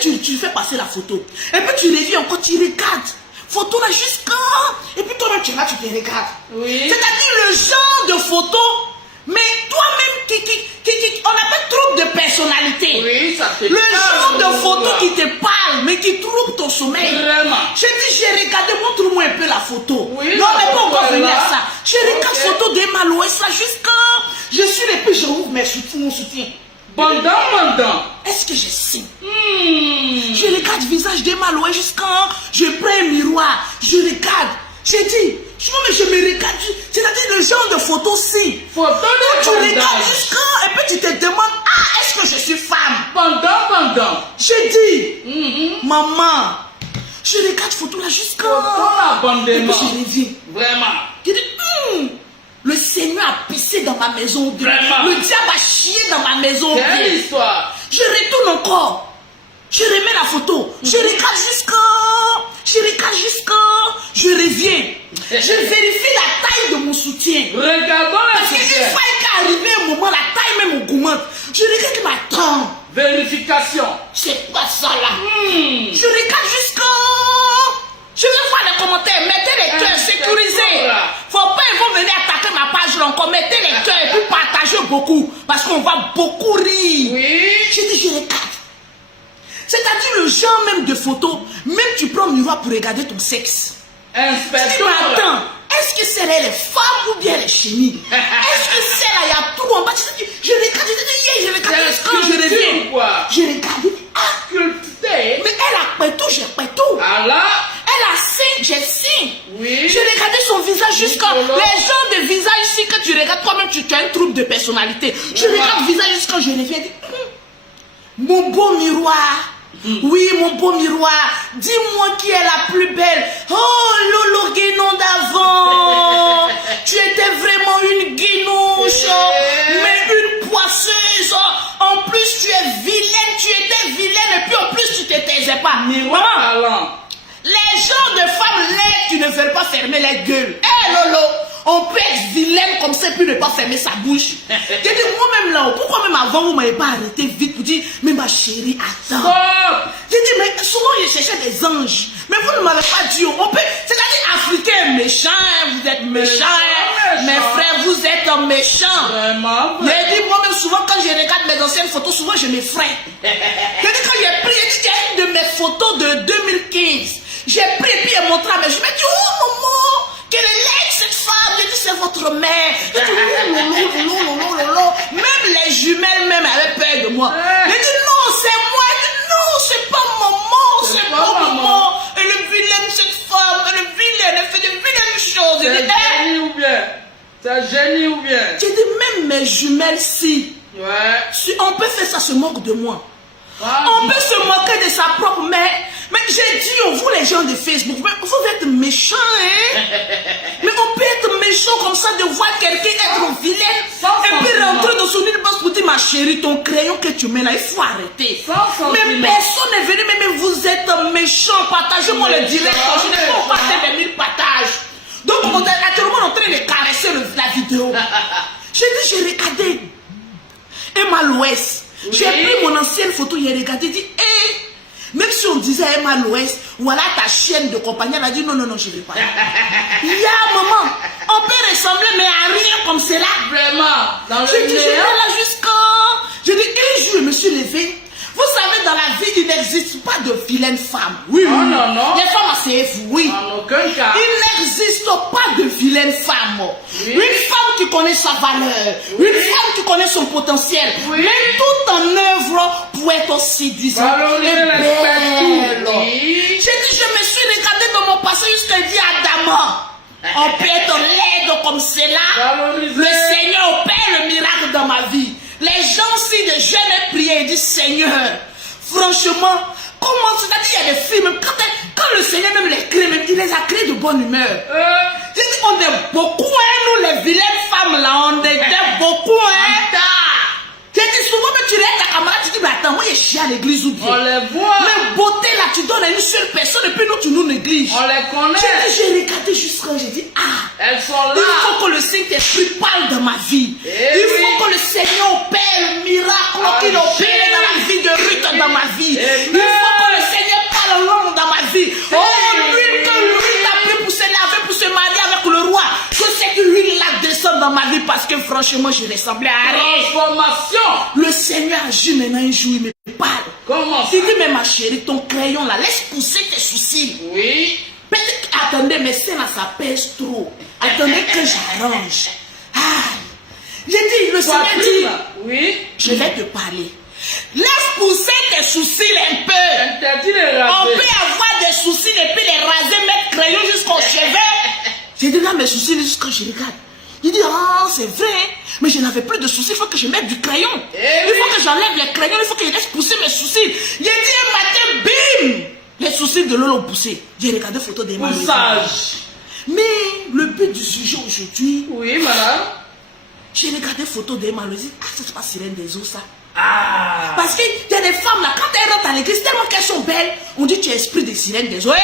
tu fais passer la photo. Et puis tu reviens encore, tu regardes. Photo là jusqu'à... Et puis toi-même tu es là, tu te regardes. Oui. C'est-à-dire le genre de photo, mais toi-même on appelle trouble de personnalité. Oui, ça te le genre de photo là. qui te parle, mais qui trouble ton sommeil. Vraiment. J'ai dit, j'ai regardé, montre-moi un peu la photo. Oui, non, mais pas encore venir à ça. Je regarde Okay. photo d'Emma Loès là jusqu'à... Je suis et puis je ouvre mon soutien. Bandant. Est-ce que je sais? Je regarde le visage d'Emma Loès jusqu'à... Je prends un miroir, je regarde. J'ai dit, je me regarde. C'est-à-dire le genre de photo si. Photo de Tu regardes bandage. jusqu'à... Et puis tu te demandes, ah, est-ce que je suis femme? Bandant. J'ai dit, maman, je regarde photo là jusqu'à... Photo Et puis abandonnement. je reviens. Vraiment. J'ai dit, le Seigneur a pissé dans ma maison. Vraiment. Le diable a chié dans ma maison. Quelle histoire. Je retourne encore. Je remets la photo. Je regarde jusqu'à... Je reviens. Je vérifie la taille de mon soutien. Regardons la Parce qu'une soutien. fois qu'arrivé un moment, la taille même augmente. Je regarde ma taille. Vérification. C'est pas ça là. Je regarde jusqu'à... Je vais voir les commentaires. Mettez les cœurs sécurisés. Faut pas ils vont venir attaquer ma page là encore. Mettez les cœurs et puis partagez beaucoup. Parce qu'on va beaucoup rire. Oui. J'ai dit, je regarde. C'est-à-dire le genre même de photo. Même tu prends le miroir pour regarder ton sexe. Je dis, Inspecteur. mais attends. Est-ce que c'est là les femmes ou bien les chenilles? Est-ce que c'est là, il y a tout en bas? Je regarde, je regarde. Quand je reviens, je regarde. Ah, Sculpté. mais elle a pétou, j'ai pétou. Allah. Elle a signe, j'ai signe. Oui. J'ai regardé son visage jusqu'à... Nicolas. Les genres de visage ici que tu regardes toi-même, tu as un trouble de personnalité. Je regarde le visage jusqu'à je reviens. Mon beau miroir. Oui, mon beau miroir. Dis-moi qui est la plus belle. Oh, Lolo Guénon d'avant. Tu étais vraiment une guinouche. Mais une poisseuse. En plus, tu es vilaine. Tu étais vilaine. Et puis en plus, tu te taisais pas. Miroir Maman, parlant. les gens de femmes laides, tu ne veux pas fermer les gueules. Eh Lolo, on peut être vilaine comme ça puis ne pas fermer sa bouche. J'ai dit moi-même là, pourquoi même avant vous ne m'avez pas arrêté vite pour dire, mais ma chérie, attends. Stop. J'ai dit, mais souvent je cherchais des anges. Mais vous ne m'avez pas dit, on peut, c'est-à-dire africain méchant, vous êtes méchant, mes frères, vous êtes méchants. Vraiment. J'ai dit moi-même souvent quand je regarde mes anciennes photos, souvent je m'effraie. J'ai dit quand j'ai pris, j'ai dit il y a une de mes photos de 2015. J'ai pris et puis elle montré à mes jumelles. J'ai dit, oh maman, quelle est laide cette femme. J'ai dit, c'est votre mère. J'ai dit, lolo. Même les jumelles même avaient peur de moi. J'ai dit, non, c'est moi. Elle dit, non, c'est pas maman, c'est pas maman. Elle est vilaine cette femme, elle est vilaine, elle fait de vilaines choses. J'ai C'est dit, génie ou bien? C'est génie ou bien? j'ai dit, même mes jumelles si. Ouais. Si on peut faire ça, se moque de moi. Ah, On peut se moquer de sa propre mère. Mais j'ai dit, vous les gens de Facebook, mais vous êtes méchants, hein? Mais on peut être méchant comme ça de voir quelqu'un être vilaine et puis rentrer dans son inbox pour dire, ma chérie, ton crayon que tu mets là, il faut arrêter. Mais personne n'est venu, mais vous êtes méchant. Partagez-moi le direct. Je n'ai pas partager des 1000 partages. Donc, on est actuellement en train de caresser la vidéo. J'ai dit, j'ai regardé Emma Loès. J'ai pris mon ancienne photo, j'ai regardé, dit, hé, même si on disait à Emma Loès, voilà ta chienne de compagnie, elle a dit, non, je ne vais pas. Maman, on peut ressembler, mais à rien comme cela. Vraiment. Dans J'ai le dit, je vais là jusqu'à... J'ai dit, un jour, je me suis levée. Vous savez, dans la vie, il n'existe pas de vilaine femme. Oui, Oh, non. Les femmes assez oui. En aucun cas. Il n'existe pas de vilaine femme. Oui. Une femme qui connaît sa valeur. Oui. Une femme qui connaît son potentiel. Oui. Mais tout en œuvre pour être séduisante et Valoriser belle. l'aspect. Oui. J'ai dit, je me suis regardée dans mon passé jusqu'à dire Adama. On peut être laide comme cela. Valoriser. Le Seigneur opère le miracle dans ma vie. Les gens, si de jamais prier et disent Seigneur, franchement, comment c'est-à-dire il y a des filles, même quand le Seigneur même les crée, même il les a créés de bonne humeur. J'ai dit, on est beaucoup, hein, nous les vilaines femmes là, on était beaucoup, hein. J'ai dit souvent, mais tu regardes ta camarade, tu dis, mais attends, moi j'ai chié à l'église ou bien. On les voit. Mais beauté là, tu donnes à une seule personne et puis nous, tu nous négliges. On les connaît. J'ai regardé jusqu'à j'ai dit, Elles sont là. il faut que le Saint-Esprit parle dans ma vie. Il faut que le Seigneur opère le miracle qu'il opère dans la vie de Ruth dans ma vie. Il faut parce que franchement, je ressemblais à rien. Transformation. Le Seigneur agit maintenant un jour, il me parle. Comment ça? Il dit, mais ma chérie, ton crayon là, laisse pousser tes sourcils. Oui. Peut-être, attendez, mais ça là, ça pèse trop. Attendez que j'arrange. Ah. J'ai dit, le Seigneur dit, oui. je vais te parler. Laisse pousser tes sourcils un peu. Interdit les raser. On peut avoir des sourcils et puis les raser, mettre crayon jusqu'au cheveux. J'ai dit, là, mes sourcils, jusqu'à je regarde. Il dit, ah, c'est vrai, mais je n'avais plus de sourcils, il faut que je mette du crayon. Il faut que j'enlève les crayons, il faut que je laisse pousser mes sourcils. J'ai dit un matin, bim, les sourcils de l'eau l'ont poussé. J'ai regardé photo des mains. Mais le but du sujet aujourd'hui, oui, madame. J'ai regardé photo d'Emma, je dis, ah, c'est pas Sirène des eaux, ça. Ah. Parce qu'il y a des femmes là, quand elles rentrent à l'église, tellement qu'elles sont belles, on dit tu es esprit de Sirène des eaux. Hey,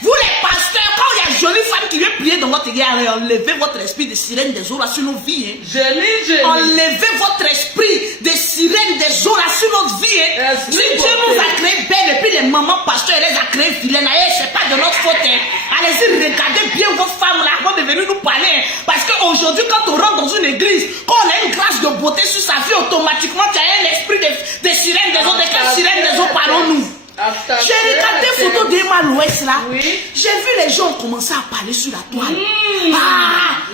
vous les pasteurs, quand il y a une jolie femme qui vient prier dans votre église, enlevez votre esprit de Sirène des eaux là sur nos vies. Hein. Enlevez votre esprit de Sirène des eaux là sur notre vie. Hein. Si Dieu nous a créé belles et puis les mamans pasteurs, elle les a créées vilaines, c'est pas de notre faute. Hein. Allez-y, regardez bien vos femmes là avant de venir nous parler. Hein. Parce qu'aujourd'hui, quand on rentre dans une église, quand on a une grâce de beauté sur sa vie, automatiquement, tu as un esprit de Sirène des eaux. De quelle Sirène des eaux parlons-nous? J'ai regardé photo d'Emma Loès là. Oui. J'ai vu les gens commencer à parler sur la toile.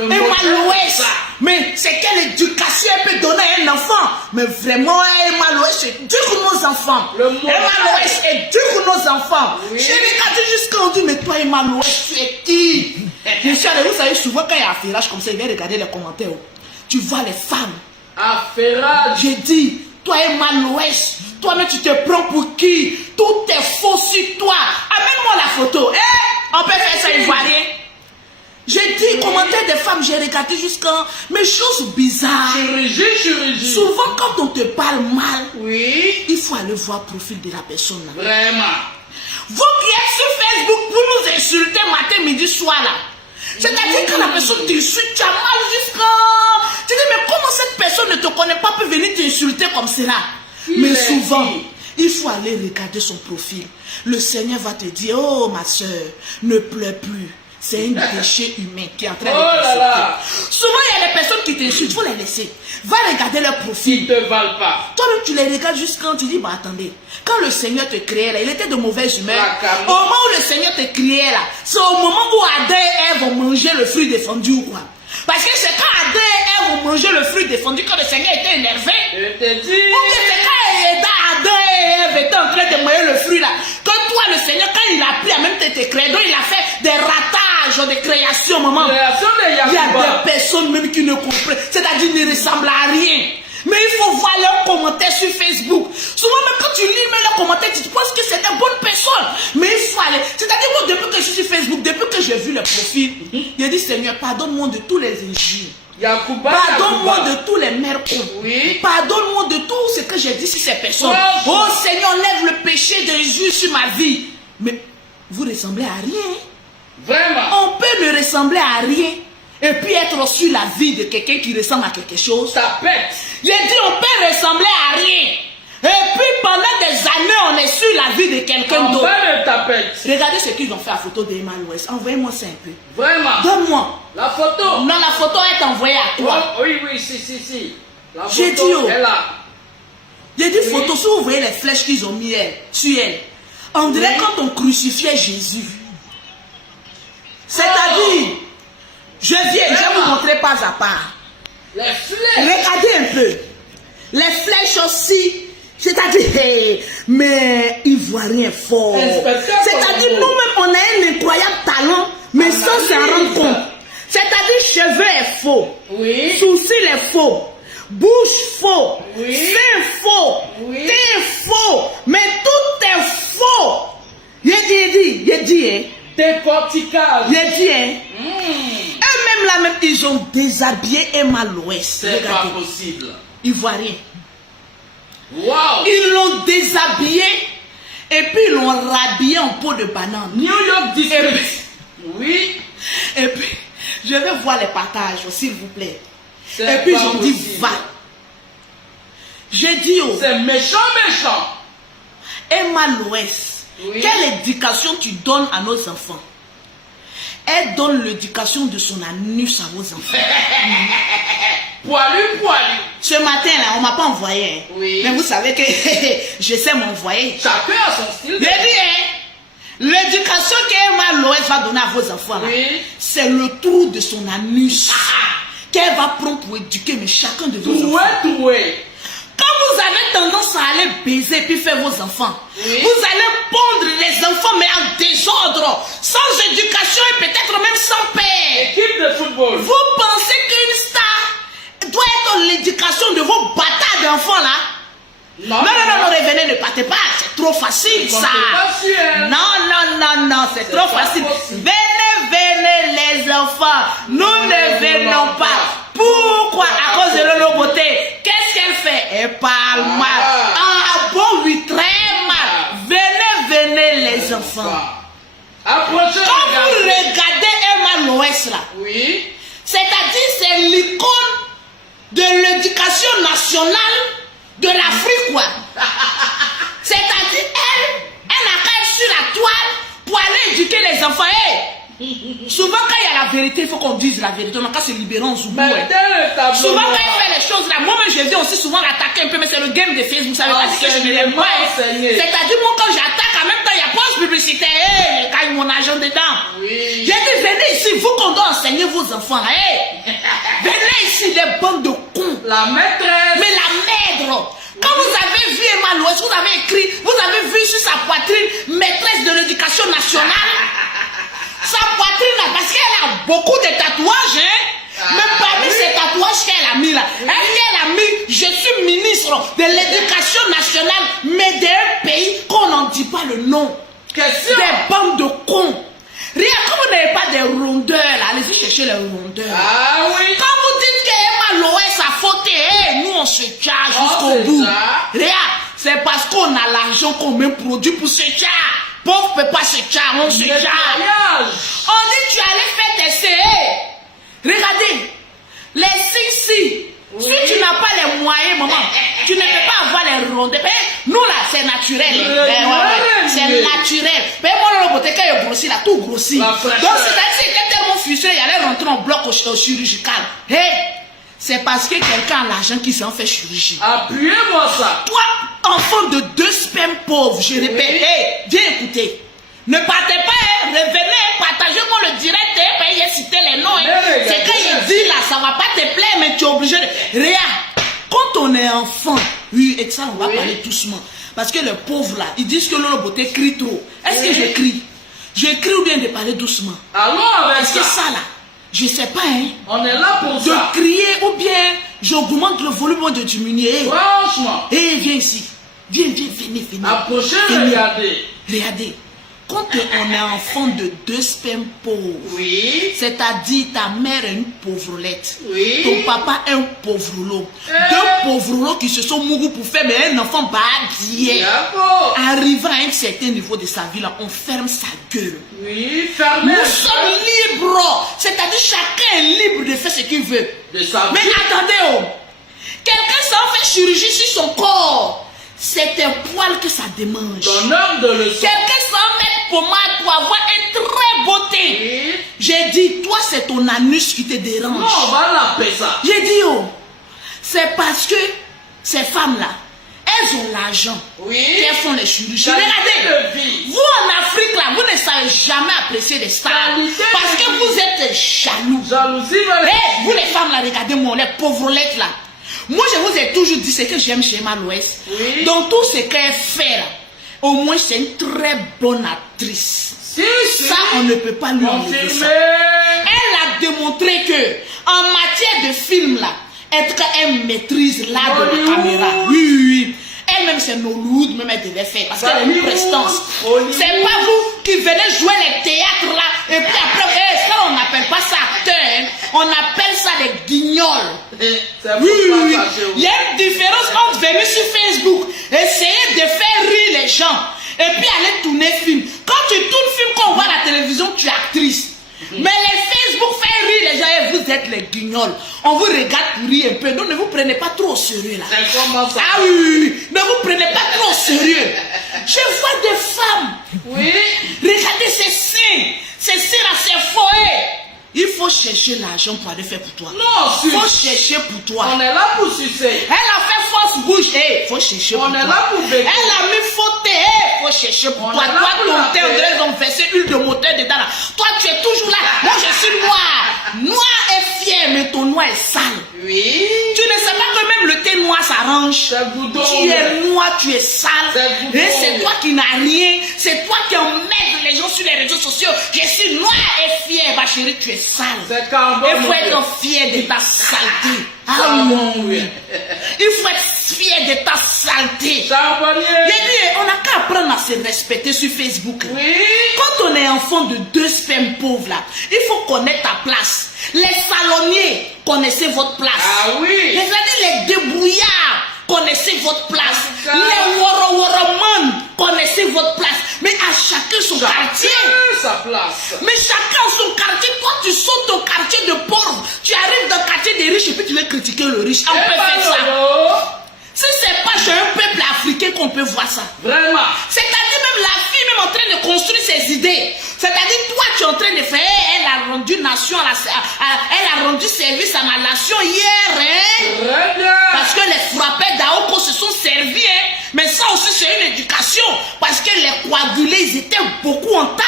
Emma Loès. Mais c'est quelle éducation elle peut donner à un enfant? Mais vraiment, Emma Loès est dur pour nos enfants. Emma Loès est dur pour nos enfants. Oui. J'ai regardé jusqu'à on dit, mais toi Emma Loès, tu es qui? Je suis allé, vous savez, souvent quand il y a affairage comme ça, il vient regarder les commentaires. Tu vois les femmes. Affairage. J'ai dit, toi Emma Loès, toi-même tu te prends pour qui? Tout est faux sur toi. Amène-moi la photo. On peut faire ça ivoirien. J'ai dit, commentaire des femmes, j'ai regardé jusqu'à... Mais choses bizarres. Chirurgie. Souvent quand on te parle mal, oui, il faut aller voir le profil de la personne. Là. Vraiment. Vous qui êtes sur Facebook pour nous insulter matin, midi, soir là. C'est-à-dire que la personne t'insulte, tu as mal jusqu'à... Tu dis, mais comment cette personne ne te connaît pas peut venir t'insulter comme cela? Mais souvent, il faut aller regarder son profil. Le Seigneur va te dire, oh ma soeur, ne pleure plus. C'est un péché humain qui est en train de t'insulter. Souvent, il y a des personnes qui t'insultent, il faut les laisser. Va regarder leur profil. Ils ne te valent pas. Toi-même, tu les regardes juste quand tu dis, bah attendez, quand le Seigneur te créait là, il était de mauvaise humeur. Au moment où le Seigneur te créait là, c'est au moment où Adam et Ève vont manger le fruit défendu ou quoi? Parce que c'est quand Adam et Ève vont manger le fruit défendu que le Seigneur était énervé. Je te dis. Ou bien c'est quand Adam et Ève étaient en train de manger le fruit là. Que toi, le Seigneur, quand il a pris à même te créer, donc il a fait des ratages de création, maman. Il y a des personnes même qui ne comprennent, c'est-à-dire qui ne ressemblent à rien. Mais il faut voir leurs commentaires sur Facebook. Souvent, même quand tu lis leurs commentaires, tu penses que c'est des bonnes personnes. Mais il faut aller. C'est-à-dire, moi, depuis que je suis sur Facebook, depuis que j'ai vu le profil, j'ai dit, Seigneur, pardonne-moi de tous les injures. Pardonne-moi de tous les mercons. Oui. Pardonne-moi de tout ce que j'ai dit sur ces personnes. Oh Seigneur, lève le péché d'injure sur ma vie. Mais vous ressemblez à rien. Vraiment. On peut ne ressembler à rien. Et puis être sur la vie de quelqu'un qui ressemble à quelque chose. Ça pète. J'ai dit on peut ressembler à rien. Et puis pendant des années on est sur la vie de quelqu'un d'autre. Regardez ce qu'ils ont fait à photo d'Emma Loès. Envoyez-moi ça un peu. Vraiment. Donne-moi. La photo. Non, la photo est envoyée à toi. Oh, oui, si. J'ai dit oh. J'ai dit oui. Photo, si vous voyez les flèches qu'ils ont mis sur elle. On dirait quand on crucifiait Jésus. C'est-à-dire, je viens, je vais vous montrer pas à part. Les flèches. Regardez un peu. Les flèches aussi. C'est-à-dire, mais ivoirien fort. C'est-à-dire, nous-mêmes, on a un incroyable talent, mais sans s'en rendre compte. C'est-à-dire, cheveux est faux. Oui. Sourcils est faux. Bouche faux. Oui. Sein faux. Oui. Teint faux. Mais tout est faux. J'ai dit, hein. Décortiquage. J'ai dit, hein. Eux-mêmes là, même, ils ont déshabillé Emma Loès. C'est pas possible. Ivoirien. Wow. Ils l'ont déshabillé et puis ils l'ont rhabillé en peau de banane. New York District. Oui. Et puis, je vais voir les partages, s'il vous plaît. Et puis, j'en dis, va. J'ai dit, oh. C'est méchant. Emma Loès, oui. Quelle éducation tu donnes à nos enfants? Elle donne l'éducation de son anus à vos enfants. Poilu, poilu. Ce matin, là, on m'a pas envoyé. Hein. Oui. Mais vous savez que je sais m'envoyer. Chacun a son style. J'ai dit, hein, l'éducation qu'Emma Loès va donner à vos enfants, là, Oui. c'est le trou de son anus qu'elle va prendre pour éduquer mais chacun de vos enfants. Troué. Quand vous avez tendance à aller baiser puis faire vos enfants, Oui. vous allez pondre les enfants mais en désordre, sans éducation et peut-être même sans père. Équipe de football. Vous pensez qu'une star doit être l'éducation de vos bâtards d'enfants là? Non, Non, revenez, ne partez pas, c'est trop facile ça. Non, c'est trop facile. Possible. Venez les enfants, nous ne venons pas. Pourquoi? À cause de leur beauté. Qu'est-ce qu'elle fait? Elle parle mal. Ah bon, oui, très mal. Venez les enfants. Approchez. Quand vous regardez Emma Loès là, Oui. c'est-à-dire c'est l'icône de l'éducation nationale de l'Afrique, quoi. C'est-à-dire, elle n'a qu'à être sur la toile pour aller éduquer les enfants. Hey, souvent, quand il y a la vérité, il faut qu'on dise la vérité. On n'a qu'à se libérer en zoubou. Mais le tableau. Souvent, quand il fait les choses là, moi-même, je viens aussi souvent l'attaquer un peu, mais c'est le game de Facebook. Vous savez pas dire que je ne l'aime pas. C'est-à-dire, moi, quand j'attaque, en même temps, il y a pas de publicité. Hey, quand il y a mon argent dedans. Oui. J'ai dit, venez ici, vous qu'on doit enseigner vos enfants là. Hey, venez ici, les bandes de cons. La maîtresse. Mais la maigre, quand vous avez vu Emma Loès, vous avez écrit, vous avez vu sur sa poitrine, maîtresse de l'éducation nationale. Sa poitrine, là, parce qu'elle a beaucoup de tatouages, hein. Mais parmi ces tatouages qu'elle a mis là, elle a mis, je suis ministre de l'éducation nationale, mais d'un pays qu'on n'en dit pas le nom. Question. Des bandes de cons. Rien, quand vous n'avez pas des rondeurs là, allez-y chercher les rondeurs. Ah oui. Quand vous dites qu'Emma Loès a fauté, nous on se charge jusqu'au c'est bout. ça. Regarde, c'est parce qu'on a l'argent qu'on met produit pour se charger. Pauvre peut pas se charger, on se charge. Nettoyage. On dit tu allais faire tes CE. Regardez, les CC. Oui. Si tu n'as pas les moyens, maman, tu ne peux pas avoir les rondeurs. Nous là, c'est naturel. C'est naturel. Mais moi, le côté quand il grossit, là, tout grossit. La Donc, fraîcheur. c'est-à-dire qu'il était tellement fuselé, il allait rentrer en bloc au chirurgical. Hey, c'est parce que quelqu'un a l'argent qui s'en fait chirurgie. Appuyez-moi ça. Toi, enfant de 2 spermes pauvres, je répète, Oui. hey, viens écouter. Ne partez pas, hein, revenez, partagez-moi le direct, hein, il a cité les noms. Hein. C'est quand il dit là, ça va pas te plaire, mais tu es obligé de. Regarde, quand on est enfant, oui, et ça, on va parler doucement. Parce que les pauvres là, ils disent que leur beauté crie trop. Est-ce que je crie? Je crie ou bien de parler doucement? Allons avec Parce que ça. ça là, je sais pas, hein. On est là pour De ça. crier ou bien j'augmente le volume ou de diminuer. Franchement. Hé, viens ici. Venez. Approchez, Venez. regardez. Regardez. Quand on est enfant de 2 spermes pauvres, Oui. c'est-à-dire ta mère est une pauvrelette, Oui. ton papa est un pauvroulo, 2 pauvroulos qui se sont mourus pour faire mais un enfant baguier. D'accord. Arrivant à un certain niveau de sa vie, là, on ferme sa gueule. Oui. Fermez. Nous sommes libres, c'est-à-dire chacun est libre de faire ce qu'il veut. De sa Mais vie. attendez, oh, quelqu'un s'en fait chirurgie sur son corps. C'est un poil que ça démange. Ton homme de leçon. Quelqu'un s'en met pommade pour avoir une très beauté. Oui. J'ai dit, toi, c'est ton anus qui te dérange. Non, on va l'appeler ça. J'ai dit, oh, c'est parce que ces femmes-là, elles ont l'argent. Oui. Qu'elles font les chirurgies. Qualité Regardez, de vie. vous en Afrique, là, vous ne savez jamais apprécier les stars. Qualité Parce de que vie. vous êtes jaloux. Jalousie, mais. Hey, vous les femmes là, regardez-moi, les pauvrettes là. Moi, je vous ai toujours dit ce que j'aime chez Emma Loès. Oui. Dans tout ce qu'elle fait là, au moins c'est une très bonne actrice. Si. Ça, on ne peut pas lui enlever Confirmé. ça. Elle a démontré que, en matière de film là, elle maîtrise l'art de la Hollywood. caméra. Oui. Elle-même, c'est Nollywood, même elle devait faire. Parce qu'elle a une Hollywood. prestance. Hollywood. C'est pas vous qui venez jouer les théâtres là, et puis après, ça, on n'appelle pas ça acteur, hein. On appelle ça des guignols. C'est Oui. pour Il y a une différence entre venir sur Facebook, essayer de faire rire les gens, et puis aller tourner film. Quand tu tournes film, qu'on voit à la télévision, tu es actrice. Mais les Facebook fait rire les gens et vous êtes les guignols. On vous regarde pour rire un peu. Donc ne vous prenez pas trop au sérieux là. C'est comment ça? Ah oui, ne vous prenez pas trop au sérieux. Je vois des femmes. Oui. Regardez ces seins. Ces seins là, c'est faux. Il faut faut chercher l'argent pour aller faire pour toi. Non, Il faut chercher pour toi. On est là pour sucer. Elle a fait force bouche. Il faut chercher pour On toi. est là pour Elle béquer. a mis faute. Il faut chercher pour On toi. est là Toi, pour ton la thé, on paix. dirait qu'ils ont versé huile de moteur dedans. Là. Toi, tu es toujours là. Moi, je suis noir. Noir est fier, mais ton noir est sale. Oui. Tu ne sais pas que même le thé noir s'arrange. C'est goudron. Tu es noir, tu es sale. C'est goudron. Et c'est toi qui n'as rien. C'est toi qui emmènes les gens sur les réseaux sociaux. Je suis noir et fier. Ma chérie, tu es sale. C'est carbone. Il faut être fier de ta saleté. Ah Charbon, oui. oui. Il faut être fier de ta saleté. Charbonnier. J'ai dit, on n'a qu'à apprendre à se respecter sur Facebook. Oui. Quand on est enfant de 2 spermes pauvres là, il faut connaître ta place. Les salonniers, connaissez votre place. Ah oui. Les débrouillards, connaissez votre place. Ah, Les woro-woro-man, connaissez votre place. Mais à chacun son quartier. Chacun sa place. Mais chacun son quartier. Toi, tu sautes ton quartier de pauvre. Tu arrives dans le quartier des riches et puis tu veux critiquer le riche. On Eh peut ben, faire ça. Lolo. Si c'est pas chez un peuple africain qu'on peut voir ça. Vraiment. C'est-à-dire même la fille même en train de construire ses idées. C'est-à-dire toi tu es en train de faire, elle a rendu nation elle a rendu service à ma nation hier. Hein? Très bien. Parce que les frappeurs d'Aoko se sont servis. Hein? Mais ça aussi c'est une éducation. Parce que les coagulés ils étaient beaucoup en tas.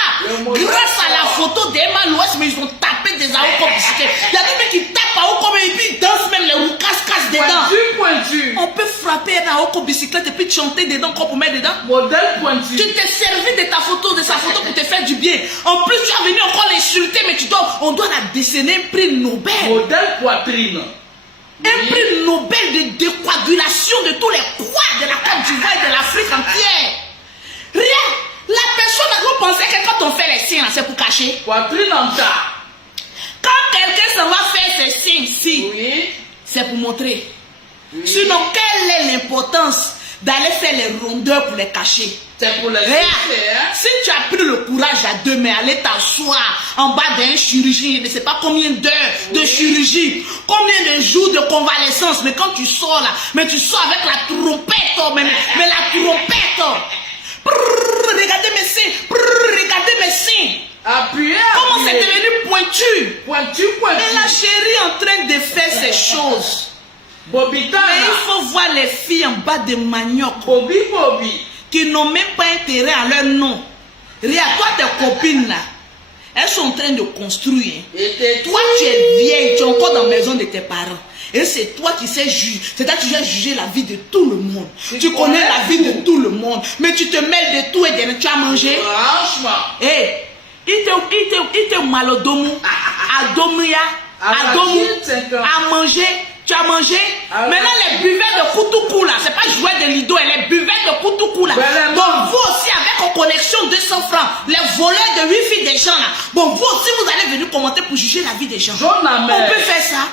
Grâce à la photo d'Emma Louest, mais ils ont tapé des Aoko. Il y a des mecs qui tapent Aoko mais puis ils dansent même les roues casse dedans. Pointu. On peut frapper un Aoko bicyclette et puis chanter dedans qu'on peut mettre dedans. Modèle pointu. Tu t'es servi de ta photo, de sa photo pour te faire du bien. En plus, tu as venu encore l'insulter, mais on doit la décerner un prix Nobel. Modèle poitrine. Un prix Nobel de décoagulation de tous les croix de la Côte d'Ivoire et de l'Afrique entière. Rien. La personne, vous pensez que quand on fait les signes, c'est pour cacher. Poitrine en tas. Quand quelqu'un se va faire ses signes, si, Oui. c'est pour montrer. Oui. Sinon, quelle est l'importance d'aller faire les rondeurs pour les cacher? C'est pour les Regarde, sucer, hein. si tu as pris le courage à demain, aller t'asseoir en bas d'un chirurgien, je ne sais pas combien d'heures de chirurgie, combien de jours de convalescence, mais quand tu sors là, mais tu sors avec la trompette, oh, mais la trompette. Oh. Prrr, regardez mes seins, prrr, regardez mes seins. Appuyez. Comment c'est appuyez. devenu pointu? Pointu. Et la chérie en train de faire ces choses. Bobita. Mais il faut voir les filles en bas de manioc. Bobby. Qui n'ont même pas intérêt à leur nom. Regarde, toi, tes copines là, elles sont en train de construire. Toi, tu es vieille, tu es encore dans la maison de tes parents. Et c'est toi qui sais juger. C'est-à-dire que tu viens juger la vie de tout le monde. Tu connais la vie de tout le monde. Mais tu te mêles de tout et de tu as mangé. Franchement. Eh, il te malodomu, adomia, adomu, à manger. Tu as mangé. Maintenant, les buvets de Koutoukou là, c'est pas jouer de Lido, les buvets de Koutoukou là. Bon, vous aussi, avec en connexion 200 francs, les voleurs de wifi des gens là. Bon, vous aussi, vous allez venir commenter pour juger la vie des gens. On peut faire ça.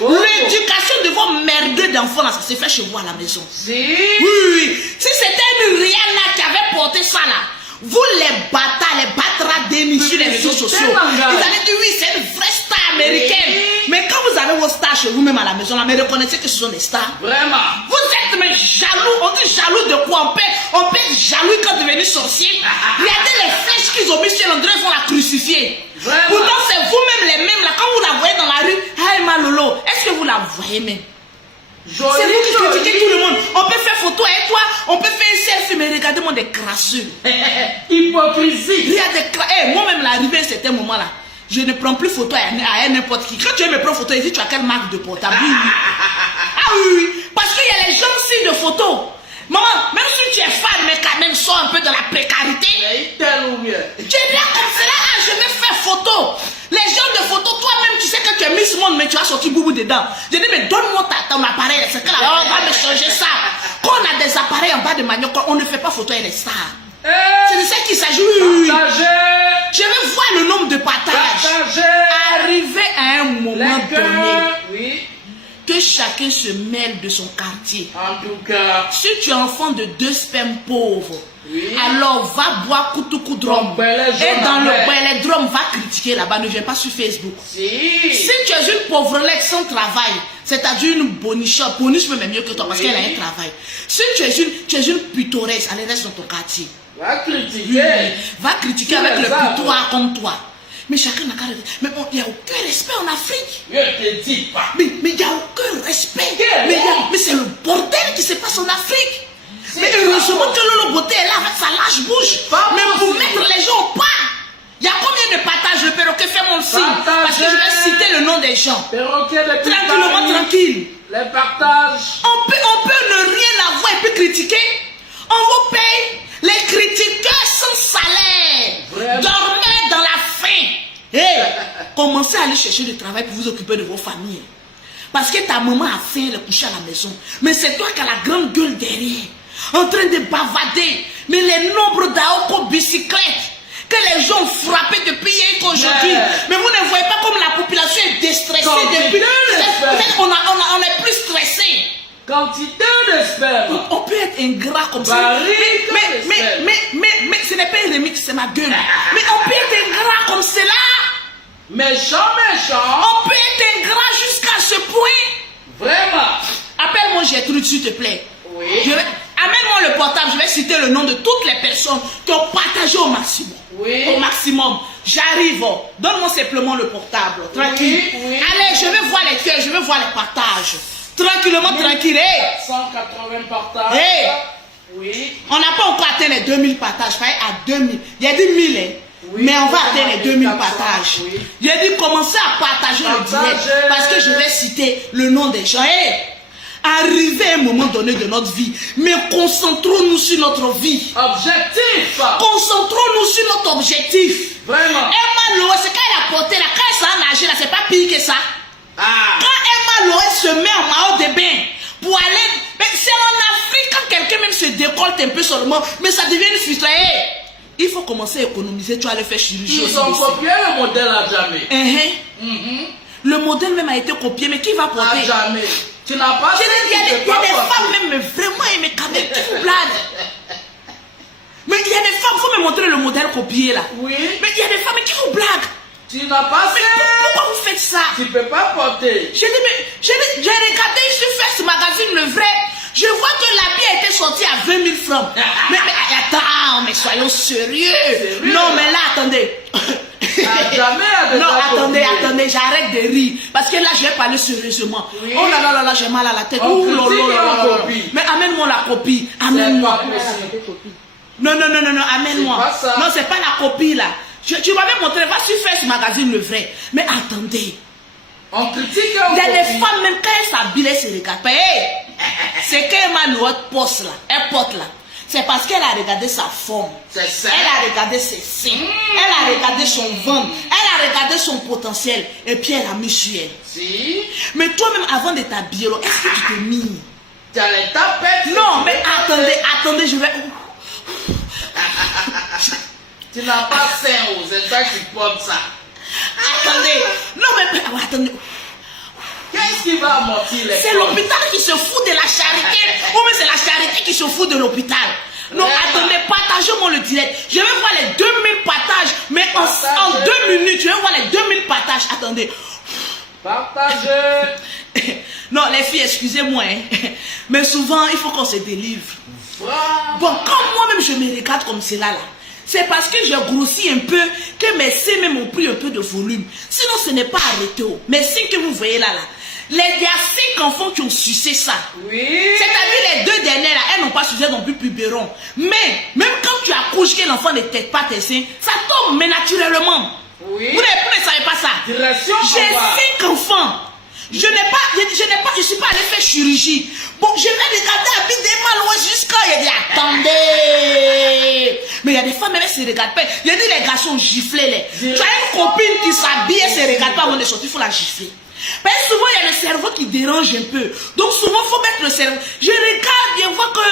L'éducation de vos merdeux d'enfants là, ça se fait chez vous à la maison. Si. Oui. Si c'était une Rihanna qui avait porté ça là, vous les bâtards, les batras démis sur les réseaux sociaux, ils allaient dire oui, c'est une vraie star américaine. Oui. Mais quand vous avez vos stars chez vous-même à la maison, là, mais reconnaissez que ce sont des stars. Vraiment. Vous êtes mais jaloux. On dit jaloux de quoi? On peut être jaloux quand devenu sorcier. Regardez les flèches qu'ils ont mis sur l'endroit, ils vont la crucifier. Vraiment. Pourtant, c'est vous-même les mêmes là. Quand vous la voyez dans la rue, hey Malolo, est-ce que vous la voyez même? C'est vous qui critiquez tout le monde. On peut faire photo avec toi, on peut faire un selfie, mais regardez-moi des crasseux. Hypocrisie. Regardez, moi-même, l'arrivée à un certain moment là, je ne prends plus photo à n'importe qui. Quand tu veux me prendre photo, il dit tu as quelle marque de portable? Ah oui, parce qu'il y a les gens aussi de photos. Maman, même si tu es fan, mais quand même, sors un peu de la précarité. Tu es là comme cela, ah, je vais faire photo. Les gens de photo, toi-même, tu sais que tu es Miss Monde, mais tu as sorti boubou dedans. Je dis, mais donne-moi ton appareil, c'est que là, on va me changer ça. Quand on a des appareils en bas de manioc, on ne fait pas photo avec les stars. C'est de ça qu'il s'agit. Je vais voir le nombre de partages. Arriver à un moment donné, que chacun se mêle de son quartier. En tout cas. Si tu es enfant de 2 spermes pauvres, alors va boire Koutoukou Drum. Et dans le Belé Drum, va critiquer là-bas. Ne viens pas sur Facebook. Si tu es une pauvrelette sans travail, c'est-à-dire une boniche même mieux que toi parce qu'elle a un travail. Si tu es une pittoresque, allez reste dans ton quartier. Va critiquer. Va critiquer avec le putois comme toi. Mais chacun n'a qu'à regarder. Mais il n'y a aucun respect en Afrique. Je ne te dis pas. Mais il n'y a aucun respect. Mais c'est le bordel qui se passe en Afrique. Mais heureusement que Lolo Beauté est là avec sa lâche bouche. Mais pour mettre les gens au pas. Il y a combien de partages? Le perroquet fait mon signe. Parce que je vais citer le nom des gens. Tranquillement, tranquille. Les partages. On peut ne rien avoir et puis critiquer. On vous paye. Les critiqueurs sans salaire. Dormez dans la faim. Hey, commencez à aller chercher du travail pour vous occuper de vos familles. Parce que ta maman a faim, elle est couchée à la maison. Mais c'est toi qui as la grande gueule derrière. En train de bavader. Mais les nombres d'Aoko bicyclettes que les gens ont frappé depuis hier qu'aujourd'hui. Mais vous ne voyez pas comme la population est déstressée depuis. Peut-être qu'on est plus stressé. Quantité de sperme. On peut être ingrat comme ça. Mais ce n'est pas un remix, c'est ma gueule. Mais on peut être ingrat comme cela. Méchant. On peut être ingrat jusqu'à ce point. Vraiment. Appelle-moi Gertrude, s'il te plaît. Oui. Amène-moi le portable, je vais citer le nom de toutes les personnes qui ont partagé au maximum. Oui. Au maximum. J'arrive. Donne-moi simplement le portable. Tranquille. Oui. Allez, je vais voir les cœurs, je vais voir les partages. Tranquillement, tranquille. Hey. 180 partages. Hey. Oui. On n'a pas encore atteint les 2000 partages. À 2000. Il y a dit 1000, hein. Oui, mais on va atteindre les 2000 400, partages. Oui. J'ai dit commencez à partager le direct. Parce que je vais citer le nom des gens. Hey. Arrivé à un moment donné de notre vie, mais concentrons-nous sur notre vie. Objectif. Concentrons-nous sur notre objectif. Vraiment. Emma Loé, c'est quand elle a porté là, quand elle s'est nagé là, c'est pas pire que ça. Ah. Quand Emma Loé se met en maillot de bain pour aller, mais c'est en Afrique quand quelqu'un même se décolle un peu seulement, mais ça devient une frustration. Hey, il faut commencer à économiser, tu vas aller faire chirurgie. Ils ont copié le modèle à jamais. Le modèle même a été copié, mais qui va porter? À jamais. Tu n'as pas. Il y a des femmes même, mais vraiment, mais quand même, qui vous blague. Mais il y a des femmes, il faut me montrer le modèle copié là. Oui. Mais il y a des femmes qui vous blaguent. Tu n'as pas. Mais pourquoi vous faites ça? Tu ne peux pas porter. J'ai regardé sur First Magazine le vrai. Je vois que l'habit a été sorti à 20 000 francs. mais attends, mais soyons sérieux. Non, mais là, attendez. Non, attendez, j'arrête de rire. Parce que là, je vais parler sérieusement. Oui. Oh là, j'ai mal à la tête. Mais amène-moi la copie. Amène-moi. Non, amène-moi. Non, c'est pas la copie là. Tu m'avais montré, va sur First Magazine le vrai. Mais attendez. On critique. Il y a des femmes, même quand elles s'habillent, elles se regardent pas. Hey, c'est qu'elle m'a poste là. Elle porte là. C'est parce qu'elle a regardé sa forme. Elle a regardé ses seins. Elle a regardé son ventre. Elle a regardé son potentiel. Et puis elle a mis sur elle. Si. Mais toi-même, avant de t'habiller, est-ce que tu t'es mis? Tu as les tapettes. Non, mais attendez, je vais. Tu n'as pas sein, c'est toi qui portes ça. Attendez. Non, mais attendez. Qu'est-ce qui va amortir les C'est l'hôpital qui se fout de la charité. Ou bien c'est la charité qui se fout de l'hôpital. Non, attendez, partagez-moi le direct. Je vais voir les 2000 partages. Mais en 2 minutes, je vais voir les 2000 partages. Attendez. Partagez. Non, les filles, excusez-moi. Mais souvent, il faut qu'on se délivre. Bon, quand moi-même je me regarde comme cela là, c'est parce que j'ai grossi un peu que mes seins même ont pris un peu de volume. Sinon, ce n'est pas arrêté. Mes seins que vous voyez là, il y a 5 enfants qui ont sucé ça. Oui. C'est-à-dire les 2 dernières là, elles n'ont pas sucé non plus biberon. Mais même quand tu accouches que l'enfant ne tète pas tes seins, ça tombe, mais naturellement. Oui. Vous ne savez pas ça. J'ai 5 enfants. Je suis pas allé faire chirurgie. Bon, je vais regarder la vie des malouins jusqu'à. Il dit, attendez. Mais il y a des femmes, elles ne se regardent pas. Il y a des les garçons giflés. Tu as une copine qui s'habille, elle ne se regarde pas avant de sortir, il faut la gifler. Parce que souvent, il y a le cerveau qui dérange un peu. Donc, souvent, il faut mettre le cerveau. Je regarde, je vois que.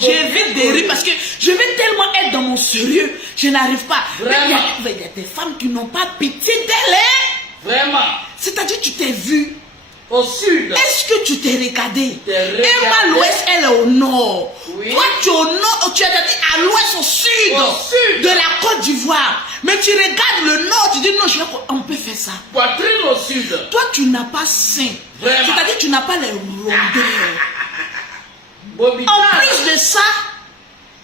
J'évite de rire parce que je vais tellement être dans mon sérieux, je n'arrive pas. Mais il y a des femmes qui n'ont pas pitié d'elles. Vraiment. C'est-à-dire, tu t'es vu au sud. Est-ce que tu t'es regardé? Emma à l'ouest, elle est au nord. Oui. Toi, tu es au nord, tu as dit à l'ouest, au sud de la Côte d'Ivoire. Mais tu regardes le nord, tu dis non, on peut faire ça. Poitrine au sud. Toi, tu n'as pas sein. C'est-à-dire, tu n'as pas les rondeurs. En plus de ça,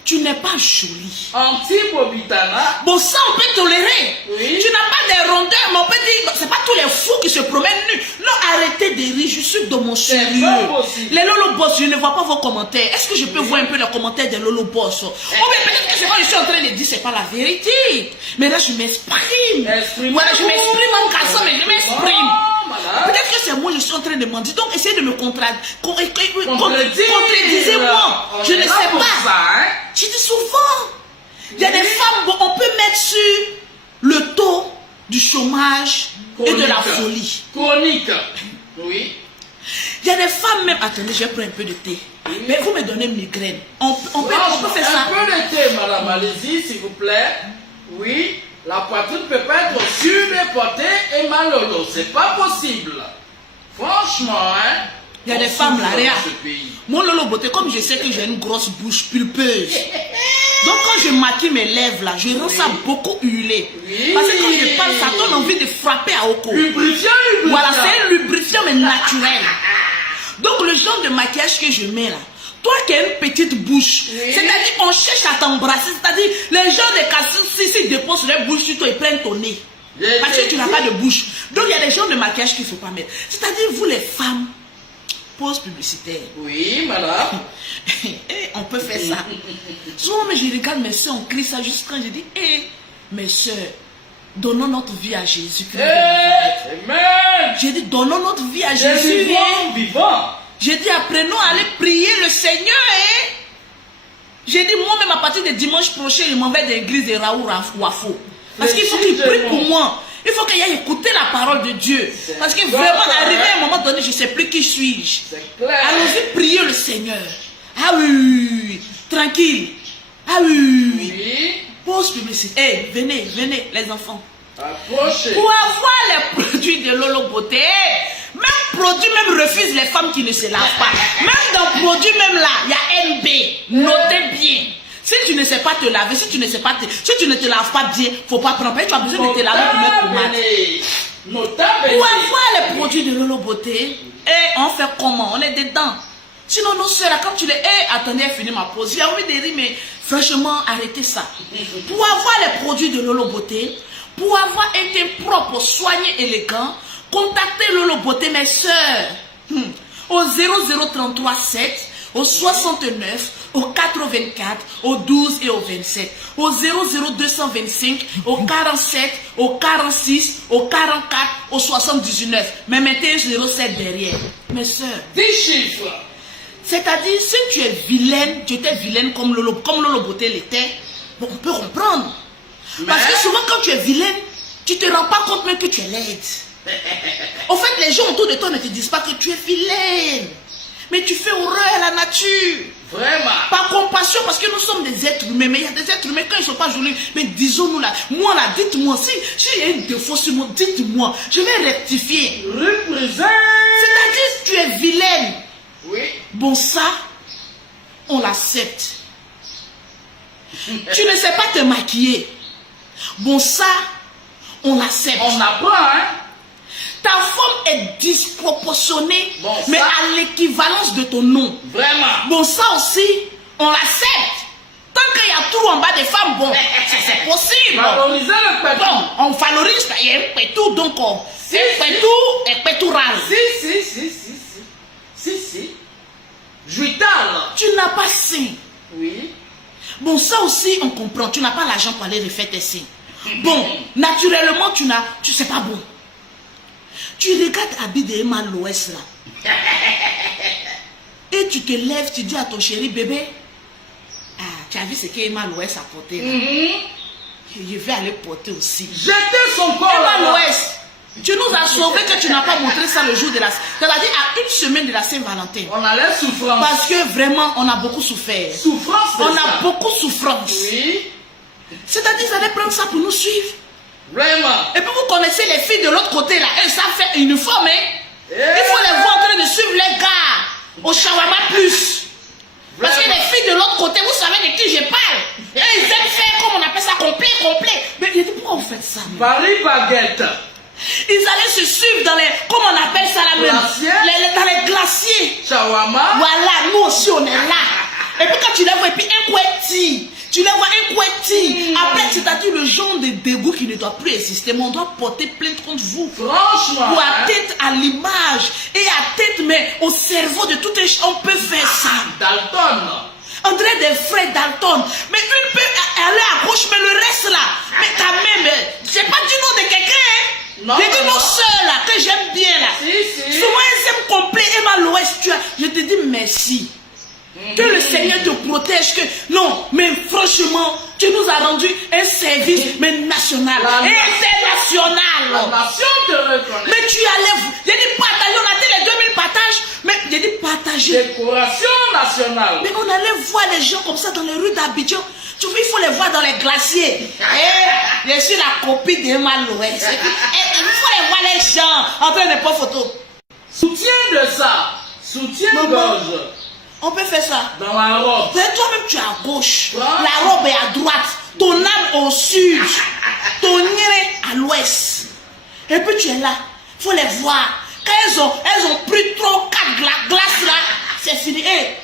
tu n'es pas jolie. Anti-Bobitana. Bon, ça, on peut tolérer. Oui. Tu n'as pas des rondeurs, mais on peut dire, c'est pas tous les fous qui se promènent nus. Non, arrêtez de rire, je suis dans mon sérieux. pas possible. Les Lolo Boss, je ne vois pas vos commentaires. Est-ce que je peux voir un peu les commentaires des Lolo Boss? Ou bien peut-être que ce que je suis en train de dire, c'est pas la vérité. Mais là, je m'exprime. Voilà, je m'exprime en cassant, mais je m'exprime. Peut-être que c'est moi, je suis en train de mentir. Donc, essayez de me contredisez-moi. Je ne sais pas. Je dis souvent, il y a des femmes, bon, on peut mettre sur le taux du chômage et de la folie. Chronique. Oui. Il y a des femmes même, attendez, je vais prendre un peu de thé. Mais vous me donnez une migraine. On peut faire ça. Un peu de thé, madame, allez-y, s'il vous plaît. Oui. La poitrine ne peut pas être surportée et malheureuse. C'est pas possible. Franchement, hein. Il y a des femmes là, regarde. Ce pays. Mon Lolo Beauté, comme je sais que j'ai une grosse bouche pulpeuse. Donc quand je maquille mes lèvres là, je rends ça beaucoup huilé. Oui. Parce que quand je parle, ça donne envie de frapper à Oko. Lubrifiant. Voilà, c'est un lubrifiant mais naturel. Donc le genre de maquillage que je mets là, toi qui as une petite bouche, c'est-à-dire on cherche à t'embrasser, c'est-à-dire les gens de cassis, s'ils déposent leur bouche sur toi, ils prennent ton nez. Parce que tu n'as pas de bouche. Donc il y a des genres de maquillage qu'il ne faut pas mettre. C'est-à-dire vous les femmes, pause publicitaire. Oui, madame. On peut faire ça. Souvent, mais je regarde mes soeurs, on crie ça juste quand je dis, mes soeurs, donnons notre vie à Jésus. Amen. J'ai dit, donnons notre vie à Jésus. Vivant. J'ai dit, apprenons à aller prier le Seigneur. J'ai dit, moi-même, à partir de dimanche prochain, je m'en vais de l'église de Raoul Wafo. Parce qu'il faut qu'il prie pour moi. Il faut qu'il aille écouter la parole de Dieu. Parce que vraiment, arrivé à un moment donné, je ne sais plus qui suis-je. Allons-y prier le Seigneur. Ah oui, tranquille. Ah oui. Pause publicité. Venez, les enfants. Approchez. Pour avoir les produits de Lolo Beauté, même produit même refuse les femmes qui ne se lavent pas. Même dans produit même là, il y a NB. Notez bien. Si tu ne sais pas te laver, si tu ne te laves pas bien, faut pas prendre. Tu as besoin de te laver pour mettre pommade. Pour avoir les produits de Lolo Beauté, on fait comment? On est dedans. Sinon, nos soeurs, quand tu les... attendez, elle finit ma pause. J'ai envie de dire, mais franchement, arrêtez ça. Pour avoir les produits de Lolo Beauté, pour avoir un teint propre, soigné, élégant, contactez Lolo Beauté, mes soeurs. Au 0033 7, au 69, au 84, au 12 et au 27. Au 00225, au 47, au 46, au 44, au 79. Mais mettez un 07 derrière. Mes soeurs. 10 chiffres. C'est-à-dire, si tu es vilaine, tu étais vilaine comme Lolo Beauté l'était, bon, on peut comprendre. Parce que souvent, quand tu es vilaine, tu ne te rends pas compte même que tu es laide. En fait, les gens autour de toi ne te disent pas que tu es vilaine. Mais tu fais horreur à la nature. Vraiment. Par compassion, parce que nous sommes des êtres humains. Mais il y a des êtres humains, quand ils ne sont pas jolis, mais disons-nous là, moi là, dites-moi, si j'ai un défaut sur moi, dites-moi, je vais rectifier. Représente. C'est-à-dire, tu es vilaine. Oui. Bon, ça, on l'accepte. Tu ne sais pas te maquiller. Bon, ça, on l'accepte. On apprend, hein. Ta forme est disproportionnée, bon, mais à l'équivalence de ton nom. Vraiment. Bon, ça aussi, on l'accepte. Tant qu'il y a tout en bas des femmes, bon, c'est possible. Valoriser le pétou. Bon, on valorise, il y a un pétou, donc un pétou râle. Si. Juital. Tu n'as pas sein. Oui. Bon, ça aussi, on comprend. Tu n'as pas l'argent pour aller refaire tes seins. Bon, naturellement, tu sais pas bon. Tu regardes Habit de Emma l'Ouest là. Et tu te lèves, tu dis à ton chéri, bébé, tu as vu ce qu'Emma l'Ouest a porté là. Je vais aller porter aussi. Jetez son corps. Emma l'Ouest, tu nous as sauvé que tu n'as pas montré ça le jour de la... C'est-à-dire à une semaine de la Saint-Valentin. On a l'air souffrance. Parce que vraiment, on a beaucoup souffert. Souffrance. On a beaucoup souffrance. Oui. C'est-à-dire, vous allez prendre ça pour nous suivre. Vraiment. Et puis vous connaissez les filles de l'autre côté là, elles savent faire uniforme, hein. Il faut les voir en train de suivre les gars au shawarma plus. Parce que les filles de l'autre côté, vous savez de qui je parle. Et ils aiment faire, comme on appelle ça, complet. Mais il dit, pourquoi vous faites ça? Paris baguette. Ils allaient se suivre dans les, comment on appelle ça là même, dans les glaciers. Shawarma. Voilà, nous aussi on est là. Et puis quand tu les vois, et puis un couetti. Tu les vois un couetti. Après, c'est-à-dire le genre de dégoût qui ne doit plus exister. Mais on doit porter plainte contre vous. Franchement. Pour atteinte à l'image et atteinte mais au cerveau de tout un... On peut faire ça. Dalton. On dirait des frères Dalton. Mais une peut aller à gauche, mais le reste là. Mais quand même, c'est pas du nom de quelqu'un. Hein? Non, j'ai dit nos soeurs là, que j'aime bien là. Si. Souvent elles aiment complet. Emma l'Ouest, je te dis merci. Que le Seigneur te protège. Que... Non, mais franchement, tu nous as rendu un service mais national et international. La nation te reconnaît. Mais tu allais, j'ai dit partager, on a dit les 2000 partages, mais j'ai dit partager. Décoration nationale. Mais on allait voir les gens comme ça dans les rues d'Abidjan. Tu vois, il faut les voir dans les glaciers. Je suis la copie d'Emma l'Ouest. Il faut les voir les gens en train de prendre photo. Soutien de ça. Soutien-gorge. On peut faire ça. Dans la robe. Mais toi-même, tu es à gauche. La robe est à droite. Ton âme au sud. Ton nez à l'ouest. Et puis tu es là. Il faut les voir. Quand elles ont pris 3 4 glaces là, c'est fini. Hey,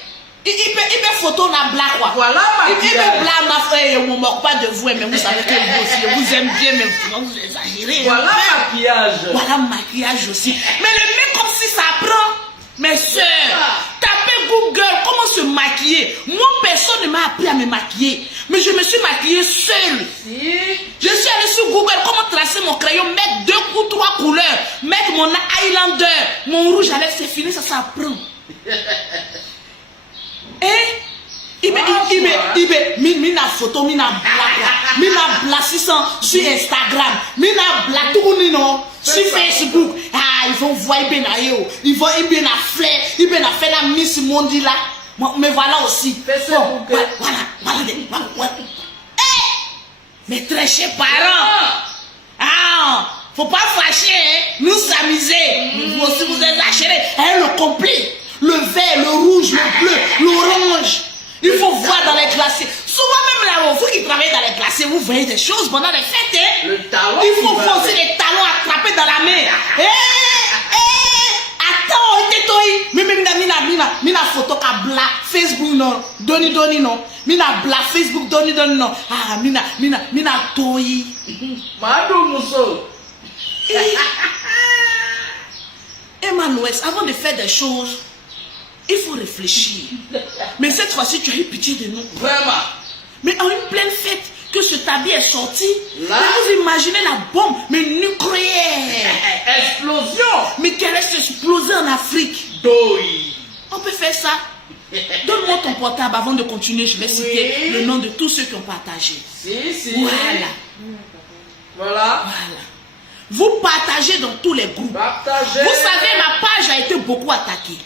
il peut photo na blague quoi. Voilà ma Il peut blague ma frère. Je ne me moque pas de vous, mais vous savez que vous aussi, je vous aime bien, mais vous exagérez. Voilà maquillage. Voilà maquillage aussi. Mais le mec comme si ça prend. Mes soeurs, tapez Google, comment se maquiller. Moi, personne ne m'a appris à me maquiller. Mais je me suis maquillée seule. Si. Je suis allée sur Google, comment tracer mon crayon, mettre 2 ou 3 couleurs, mettre mon Highlander, mon rouge à lèvres, c'est fini, ça s'apprend. Et mina photo, mina blague, sur Instagram, mina blague, tout le monde, sur Facebook. Ah, ils vont voir, ils vont faire la Miss Mondi là. Mais voilà aussi. Bon, voilà. Mes très chers parents, faut pas fâcher, hein? Nous s'amuser. Vous aussi vous exagérez. Hein, le complet, le vert, le rouge, le bleu, l'orange. Il faut voir dans les glaciers. Souvent même là, vous qui travaillez dans les glaciers, vous voyez des choses pendant les fêtes. Hein? Le talon. Il faut voir aussi les talons attrapés dans la main. Attends, mina photo ka bla Facebook non, doni non, mina bla Facebook doni non. Ah, mina toyi. Madou Mousso. Emma l'Ouest, avant de faire des choses, il faut réfléchir. Mais cette fois-ci, tu as eu pitié de nous. Vraiment. Mais en une pleine fête, que ce tabi est sorti, là, vous imaginez la bombe, mais nucléaire. Explosion. Mais qu'elle reste explosée en Afrique. Doi. On peut faire ça. Donne-moi ton portable avant de continuer. Je vais citer le nom de tous ceux qui ont partagé. Si. Voilà. Vous partagez dans tous les groupes. Partagez. Vous savez, ma page a été beaucoup attaquée.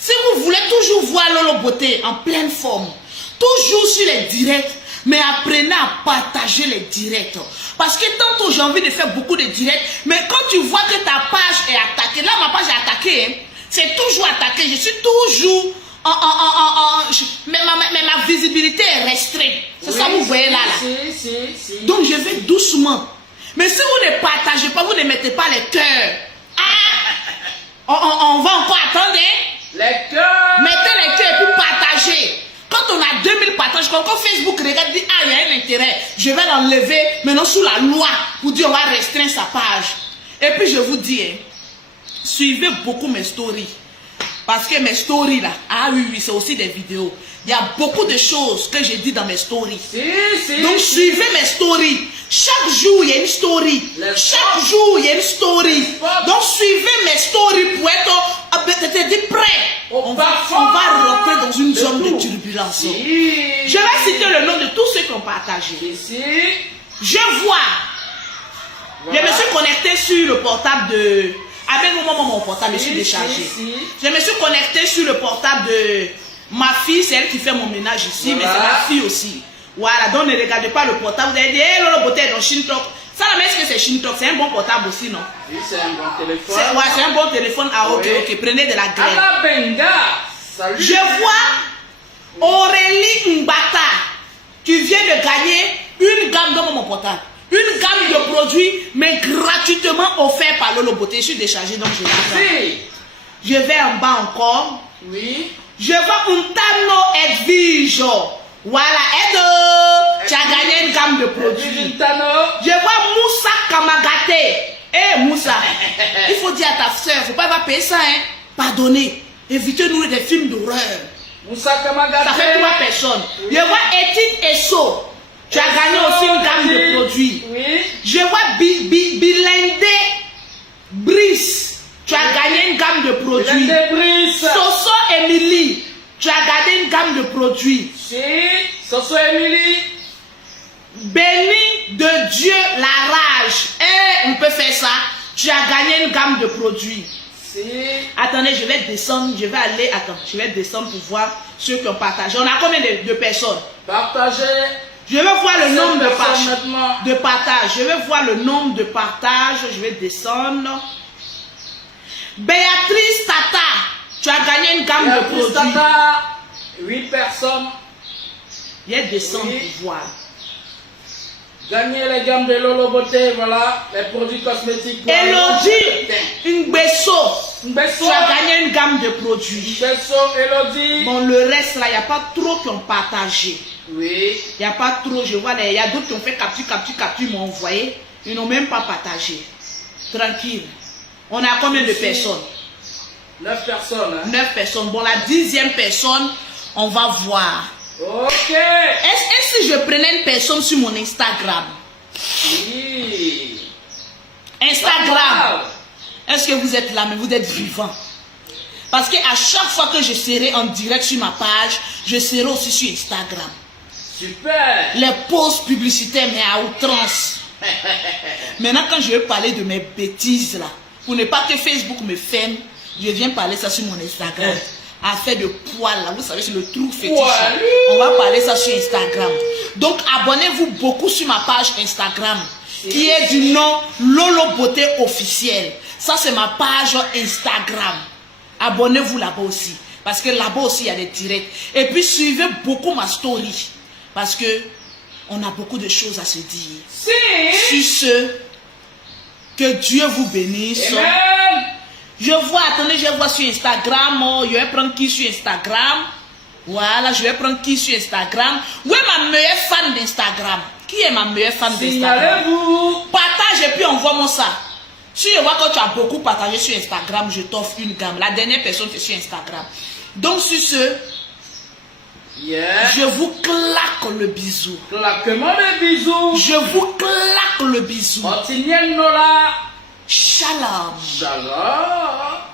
Si vous voulez toujours voir Lolo Beauté en pleine forme, toujours sur les directs, mais apprenez à partager les directs. Parce que tantôt j'ai envie de faire beaucoup de directs, mais quand tu vois que ta page est attaquée, là ma page est attaquée, hein, c'est toujours attaqué, je suis toujours mais ma visibilité est restreinte. C'est ça que vous voyez là. Si. Donc je vais doucement. Mais si vous ne partagez pas, vous ne mettez pas les cœurs. On va encore attendre. Hein? Les cœurs. Mettez les cœurs et puis partagez. Quand on a 2000 partages, quand Facebook regarde, dit ah, il y a un intérêt, je vais l'enlever maintenant sous la loi pour dire on va restreindre sa page. Et puis je vous dis, hein, suivez beaucoup mes stories. Parce que mes stories là, ah oui, c'est aussi des vidéos. Il y a beaucoup de choses que j'ai dit dans mes stories. Donc suivez mes stories. Chaque jour, il y a une story. Chaque jour, il y a une story. Donc suivez mes stories pour être prêt. On va rentrer dans une zone de turbulence. Je vais citer le nom de tous ceux qui ont partagé. Je vois. Je me suis connecté sur le portable de... Avec mon portable, je suis déchargé. Je me suis connecté sur le portable de ma fille, c'est elle qui fait mon ménage ici, mais c'est ma fille aussi. Voilà, donc ne regardez pas le portable. Vous allez dire, hey, Lolo Beauté dans Shintok. Ça, mais est-ce que c'est Shintok? C'est un bon portable aussi, non? Oui, c'est un bon téléphone. C'est un bon téléphone. Ah, ok, prenez de la graine. Anna Benga, salut. Je vois Aurélie Mbata qui vient de gagner une gamme dans mon portable. Une gamme de produits, mais gratuitement offert par Lolo Beauté. Je suis déchargé, donc je l'ai. Je vais en bas encore. Oui. Je vois Untano Edwige. Voilà, Edo. Tu as gagné une gamme de produits. Je vois Moussa Kamagate. Moussa, il faut dire à ta soeur, il ne faut pas payer ça, hein. Pardonnez. Évitez-nous des films d'horreur. Moussa Kamagate. Ça fait 3 personnes. Je vois Etine Esso. Tu as gagné aussi une gamme de produits. Oui. Je vois Bilende Brice. Tu as gagné une gamme de produits. Bilende Brice. Soso Emily. Tu as gagné une gamme de produits. Si. Soso Emily. Béni de Dieu la rage. On peut faire ça. Tu as gagné une gamme de produits. Si. Attendez, je vais descendre. Je vais descendre pour voir ceux qui ont partagé. On a combien de personnes? Partagez. Je vais voir le nombre de partages. Je vais voir le nombre de partages. Je vais descendre. Béatrice Tata, tu as gagné une gamme de produits. Tata, 8 personnes. Je vais descendre pour voir. Gagner les gammes de Lolo Beauté, voilà, les produits cosmétiques. Elodie Ngbesso, tu as gagné une gamme de produits. Ngbesso, Elodie. Bon, le reste là, il n'y a pas trop qui ont partagé. Oui. Il n'y a pas trop, je vois, il y a d'autres qui ont fait capture, ils m'ont envoyé. Ils n'ont même pas partagé. Tranquille. On a combien de personnes? 9 personnes. Hein? 9 personnes. Bon, la 10e personne, on va voir. Ok. Est-ce que je prenais une personne sur mon Instagram? Oui. Instagram. Est-ce que vous êtes là, mais vous êtes vivant? Parce qu'à chaque fois que je serai en direct sur ma page, je serai aussi sur Instagram. Super. Les posts publicitaires, mais à outrance. Maintenant, quand je vais parler de mes bêtises là, pour ne pas que Facebook me ferme, je viens parler ça sur mon Instagram. Affaire de poils là, vous savez, c'est le trou fétiche. On va parler ça sur Instagram. Donc, abonnez-vous beaucoup sur ma page Instagram, qui est du nom Lolo Beauté officiel. Ça, c'est ma page Instagram. Abonnez-vous là-bas aussi. Parce que là-bas aussi, il y a des directs. Et puis, suivez beaucoup ma story. Parce que on a beaucoup de choses à se dire. Sur ce, que Dieu vous bénisse. Amen. Je vois, attendez, je vois sur Instagram. Je vais prendre qui sur Instagram? Voilà, je vais prendre qui sur Instagram? Où est ma meilleure fan d'Instagram? Qui est ma meilleure fan d'Instagram? Partage et puis envoie-moi ça. Si je vois que tu as beaucoup partagé sur Instagram, je t'offre une gamme. La dernière personne c'est sur Instagram. Donc sur ce, je vous claque le bisou. Claquement le bisou. Je vous claque le bisou. Shalom. Shalom. Shalom.